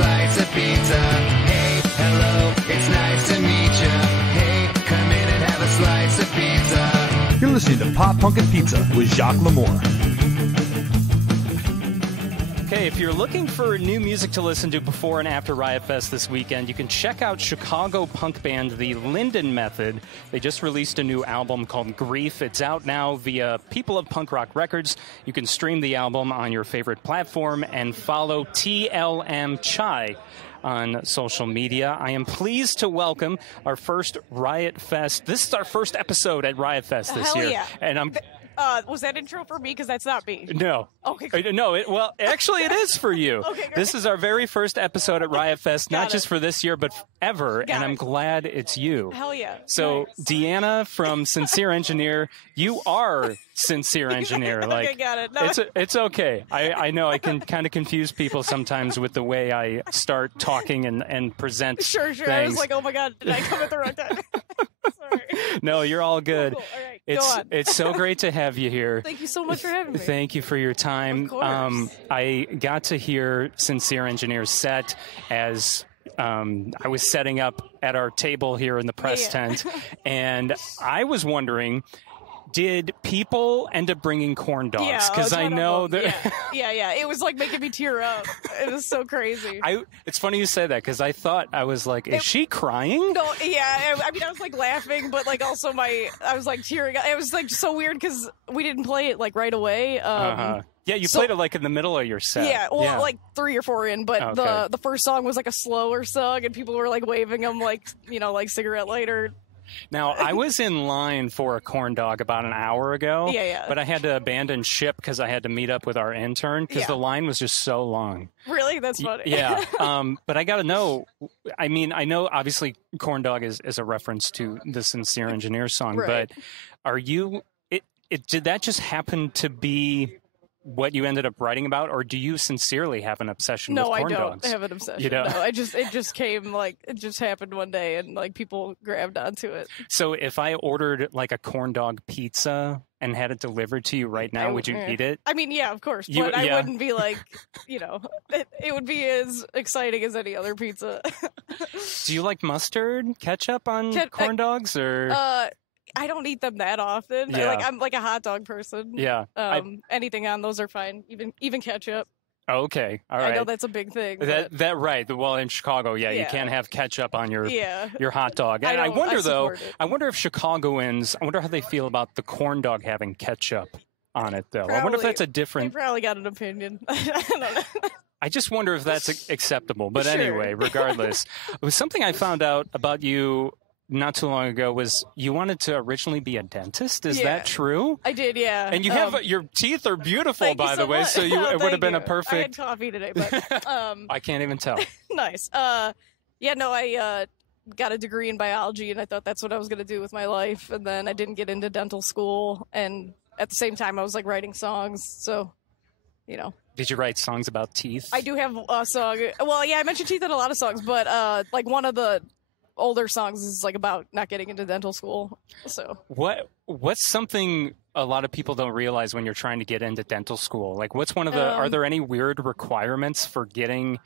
slice of pizza. Hey, hello, it's nice to meet ya. Hey, come in and have a slice of pizza. You're listening to Pop Punk and Pizza with Jacques LaMore. Okay, if you're looking for new music to listen to before and after Riot Fest this weekend, you can check out Chicago punk band The Linden Method. They just released a new album called Grief. It's out now via People of Punk Rock Records. You can stream the album on your favorite platform and follow TLM Chai on social media. I am pleased to welcome our first Riot Fest. This is our first episode at Riot Fest this year. Yeah. And I'm... was that intro for me? Because that's not me. No. Okay. No, well, actually it is for you. Okay, great. This is our very first episode at Riot Fest, not just for this year, but ever, and I'm glad it's you. Hell yeah. So, nice. Deanna from Sincere Engineer, you are Sincere Engineer. Okay, got it. No. It's okay. I know I can kind of confuse people sometimes with the way I start talking and present Sure. things. I was like, oh my God, did I come at the wrong time? Sorry. No, you're all good. Cool. All right, go on. It's so great to have you here. Thank you so much for having me. Thank you for your time. Of course. I got to hear Sincere Engineer's set as I was setting up at our table here in the press tent, and I was wondering, did people end up bringing corn dogs? Yeah, Because I know that. Yeah. It was like making me tear up. It was so crazy. It's funny you say that because I thought, I was like, is she crying? No, yeah. I mean, I was like laughing, but like also I was like tearing up. It was like so weird because we didn't play it like right away. Yeah, you played it like in the middle of your set. Yeah, well, like 3 or 4 in, but Okay. the first song was like a slower song, and people were like waving them like like cigarette lighter. Now, I was in line for a corn dog about an hour ago, Yeah. but I had to abandon ship because I had to meet up with our intern because the line was just so long. Really? That's funny. Yeah. But I got to know, I mean, I know obviously corn dog is a reference to the Sincere Engineer song, Right. but are you, did that just happen to be what you ended up writing about, or do you sincerely have an obsession with corn dogs? No, I don't have an obsession. You don't? No, it just came like it just happened one day, and like people grabbed onto it. So if I ordered like a corn dog pizza and had it delivered to you right now, would you eat it? I mean, yeah, of course, but I wouldn't be like, it would be as exciting as any other pizza. Do you like mustard, ketchup on corn dogs, or? I don't eat them that often. Yeah. I'm like a hot dog person. Yeah. Anything on those are fine. Even ketchup. Okay. All right. I know that's a big thing. That right. Well, in Chicago, you can't have ketchup on your hot dog. And I wonder though. I wonder if Chicagoans. I wonder how they feel about the corn dog having ketchup on it, though. I wonder if that's a different. They probably got an opinion. I don't know. I just wonder if that's acceptable. But anyway, regardless, it was something I found out about you not too long ago. Was you wanted to originally be a dentist? Is that true? I did, yeah. And you have your teeth are beautiful, by the way. Much. So it would have been a perfect. I had coffee today, but I can't even tell. Nice. I got a degree in biology, and I thought that's what I was going to do with my life. And then I didn't get into dental school, and at the same time, I was like writing songs. So, Did you write songs about teeth? I do have a song. Well, yeah, I mentioned teeth in a lot of songs, but like one of the older songs is like about not getting into dental school. So what's something a lot of people don't realize when you're trying to get into dental school? Like, what's one of the? Are there any weird requirements for getting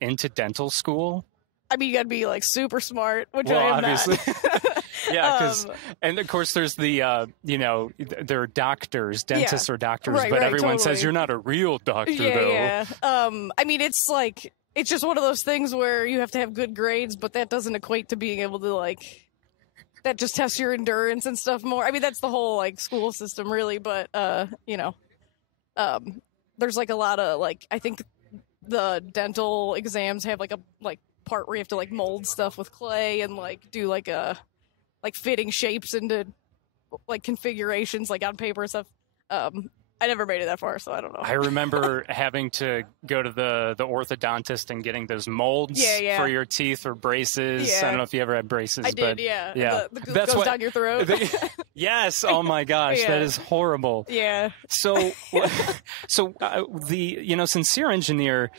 into dental school? I mean, you gotta be like super smart, which I am obviously. not. Yeah, because and of course there's the they're doctors, dentists are doctors, but everyone says you're not a real doctor though. Yeah. I mean, it's like it's just one of those things where you have to have good grades, but that doesn't equate to being able to like that just tests your endurance and stuff more. I mean, that's the whole like school system really, but there's like a lot of like I think the dental exams have like a part where you have to like mold stuff with clay and like do like fitting shapes into like configurations like on paper and stuff. I never made it that far, so I don't know. I remember having to go to the orthodontist and getting those molds for your teeth or braces. I don't know if you ever had braces. I did, yeah. The goop goes down your throat. Yes. Oh my gosh, that is horrible. Yeah. So Sincere Engineer.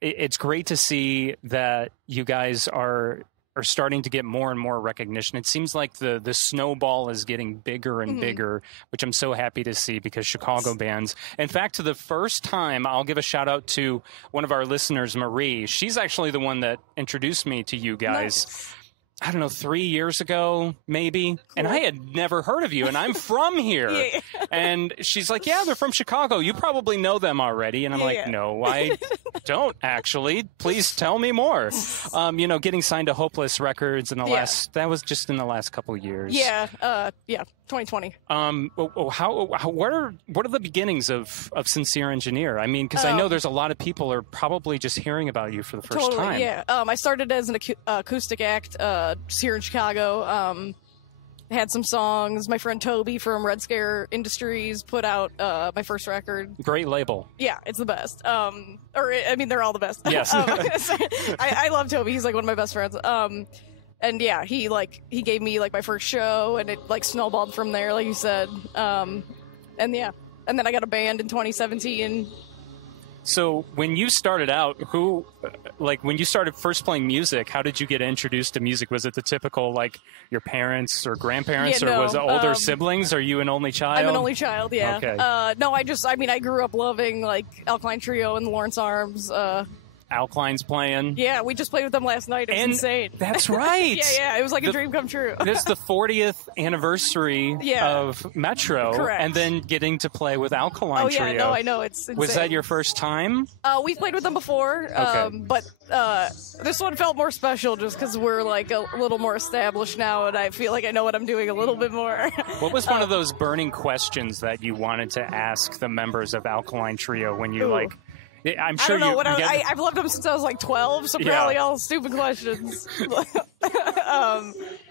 It's great to see that you guys are are starting to get more and more recognition. It seems like the snowball is getting bigger and bigger, which I'm so happy to see because Chicago bands. In fact, the first time, I'll give a shout out to one of our listeners, Marie. She's actually the one that introduced me to you guys. Nice. I don't know, 3 years ago, maybe. Cool. And I had never heard of you, and I'm from here. Yeah. And she's like, yeah, they're from Chicago. You probably know them already. And I'm like, no, I don't actually. Please tell me more. You know, getting signed to Hopeless Records in the that was just in the last couple of years. Yeah, 2020. What are the beginnings of Sincere Engineer? I mean, because I know there's a lot of people are probably just hearing about you for the first time. Yeah. I started as an acoustic act just here in Chicago. Had some songs. My friend Toby from Red Scare Industries put out my first record. Great label. Yeah, it's the best. They're all the best. Yes. I love Toby. He's like one of my best friends. And yeah, he gave me like my first show, and it like snowballed from there, like you said. And then I got a band in 2017. So when you started out, when you started first playing music, how did you get introduced to music? Was it the typical, like, your parents or grandparents, or was it older siblings? Are you an only child? I'm an only child, yeah. Okay. No, I grew up loving, like, Alkaline Trio and the Lawrence Arms. Alkaline's playing. Yeah, we just played with them last night. It was insane. That's right. Yeah, it was like a dream come true. It's the 40th anniversary of Metro. Correct. And then getting to play with Alkaline Trio. Oh, yeah, no, I know. It's insane. Was that your first time? We've played with them before, but this one felt more special just because we're like a little more established now, and I feel like I know what I'm doing a little bit more. What was one of those burning questions that you wanted to ask the members of Alkaline Trio when you I'm sure I don't know I've loved them since I was like 12, so probably all stupid questions.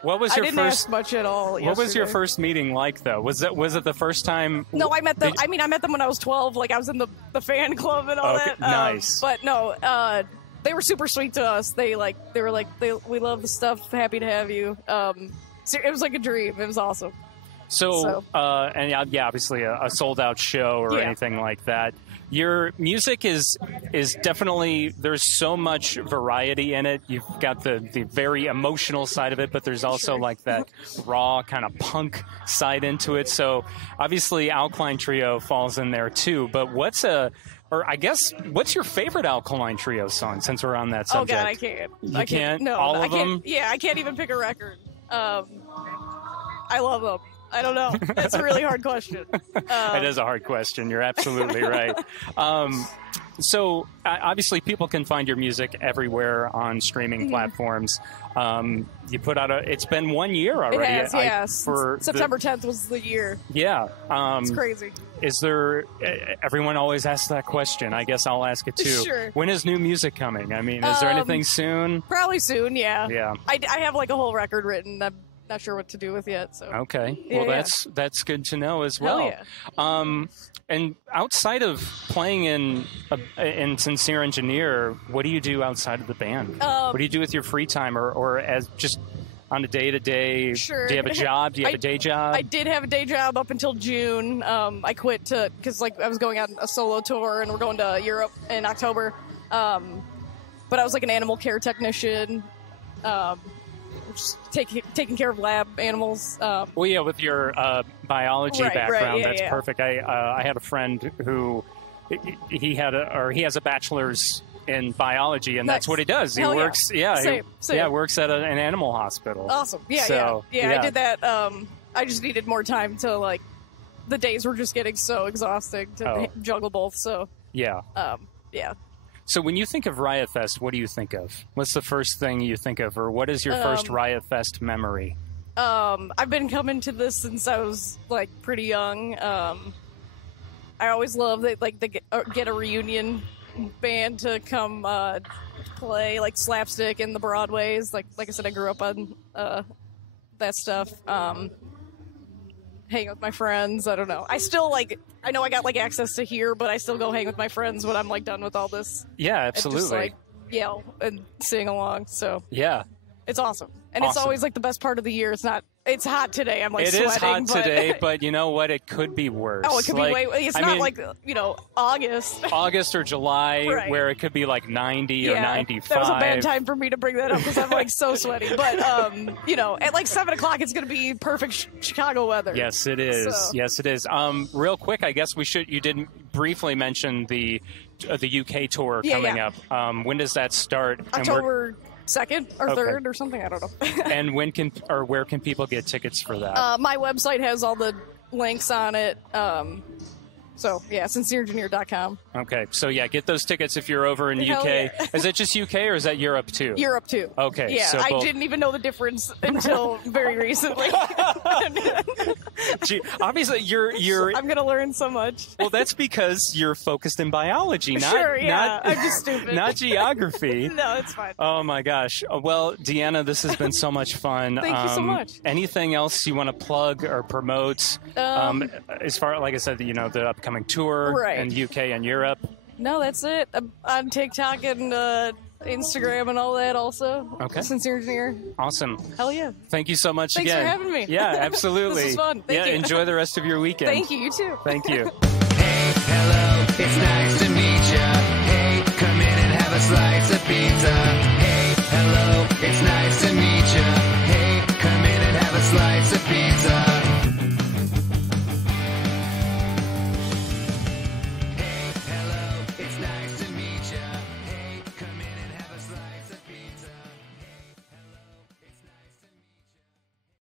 What was your I didn't ask much at all. What was your first meeting like, though? Was it the first time? No, I met them. I met them when I was 12. Like I was in the fan club and all that. Nice. But no, they were super sweet to us. We love the stuff. Happy to have you. So it was like a dream. It was awesome. So obviously a sold out show or anything like that. Your music is definitely, there's so much variety in it. You've got the very emotional side of it, but there's also like that raw kind of punk side into it. So obviously Alkaline Trio falls in there too. But what's your favorite Alkaline Trio song, since we're on that subject? Oh God, I can't. You can't? No, all of them? Yeah, I can't even pick a record. I love them. I don't know. That's a really hard question. It is a hard question. You're absolutely right. So obviously people can find your music everywhere on streaming platforms. You put out it's been 1 year already. It has, September 10th was the year. Yeah. It's crazy. Is there, everyone always asks that question. I guess I'll ask it too. Sure. When is new music coming? I mean, is there anything soon? Probably soon, yeah. Yeah. I have like a whole record written. I'm not sure what to do with yet. So okay, well that's good to know as well. Hell yeah. And outside of playing in Sincere Engineer, what do you do outside of the band? What do you do with your free time, or as just on a day-to-day? Sure. Do you have a job? Do you have a day job? I did have a day job up until June. I quit because I was going on a solo tour, and we're going to Europe in October. But I was like an animal care technician. Just taking care of lab animals. With your biology background, that's perfect. I had a friend who he has a bachelor's in biology, and that's what he does. He works, Same. Works at an animal hospital. Awesome. Yeah. I did that. I just needed more time to the days were just getting so exhausting to juggle both. So yeah. So when you think of Riot Fest, what do you think of? What's the first thing you think of, or what is your first Riot Fest memory? I've been coming to this since I was pretty young. I always love that they get a reunion band to come play slapstick in the Broadways. Like I said, I grew up on that stuff. Hang with my friends. I don't know. I still I know I got access to here, but I still go hang with my friends when I'm done with all this. Yeah, absolutely. And just yell and sing along. So yeah, it's awesome. And it's always the best part of the year. It's not it's hot today. I'm like It sweating. is hot but... today, but you know what? It could be worse. Oh, it could be way. It's I not mean, like August. August or July, Right. where it could be like 90 or 95. That was a bad time for me to bring that up because I'm like so sweaty. But at like 7 o'clock, it's going to be perfect Chicago weather. Yes, it is. So. Yes, it is. Real quick, I guess you did briefly mention the UK tour coming up. When does that start? October 2nd or Okay. 3rd or something. I don't know. And where can people get tickets for that? My website has all the links on it. sincereengineer.com. Okay, so yeah, get those tickets if you're over in Hell UK. yeah. Is it just UK or is that Europe too? Europe too. Okay, Yeah, so I both. didn't even know the difference until very recently. Gee, obviously, you're. I'm gonna learn so much. Well, that's because you're focused in biology, not Sure, yeah. not, I'm just stupid. not geography. No, it's fine. Oh my gosh. Well, Deanna, this has been so much fun. Thank you so much. Anything else you want to plug or promote? As far, like I said, the upcoming tour Right. in UK and Europe. No, that's it. I'm on TikTok and Instagram and all that also. Okay. Sincere Engineer. Awesome. Hell yeah. Thank you so much Thanks again. for having me. Yeah, absolutely. This was fun. Thank you. Enjoy the rest of your weekend. Thank you. You too. Thank you. Hey, hello, it's nice to meet ya. Hey, come in and have a slice of pizza. Hey, hello,